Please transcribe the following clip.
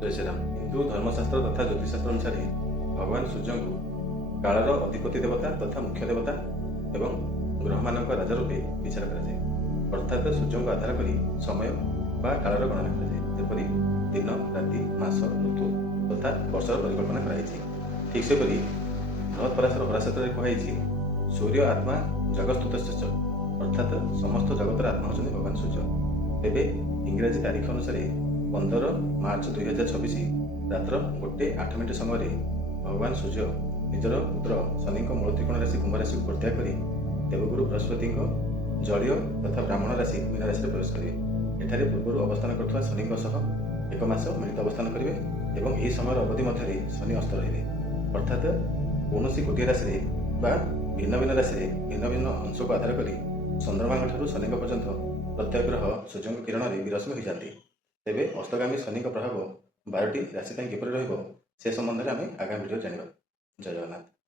जय श्री राम। हिंदू धर्मशास्त्र तथा ज्योतिषशास्त्र अनुसार भगवान सूर्य को कालर अधिपति देवता तथा मुख्य देवता एवं ग्रह मान राजा रूपे विचार कराए। अर्थात सूर्य को आधार कर समय बा कालर गणना कराए। दिन राति मास ऋतु तथा वर्षर परिकल्पना कराई। ठीक से बृहत पराशर होराशास्त्र कहुई सूर्य आत्मा जगस्तुत अर्थात समस्त जगतर आत्मा होती भगवान सूर्य। तेरे इंग्राजी तारीख अनुसार 15 मार्च 2026 रात्र 1:08 समय भगवान सूर्य निजर पुत्र शनि मूल त्रिकोण राशि कुंभ राशि को परित्याग कर देवगुरु बृहस्पति जलीय तथा ब्राह्मण राशि मीन राशि में प्रवेश करेंगे। एठारे पूर्व अवस्थान कर शनि एक मास मिलित अवस्थान करेंगे और यह समय अवधि मध्य शनि अस्त रहे। अर्थात कौन गोटे राशि भिन्न भिन्न राशि भिन्न भिन्न अंश को आधार कर चंद्रमा ठार शनि पर्यंत प्रत्येक ग्रह सूर्य किरण में विरश्मि हो जाती। तेबे अस्तगामी शनि प्रभाव 12टी राशि किपरि रहिबो से संबंध में आम आगामी वीडियो जानिबा। जय जगन्नाथ।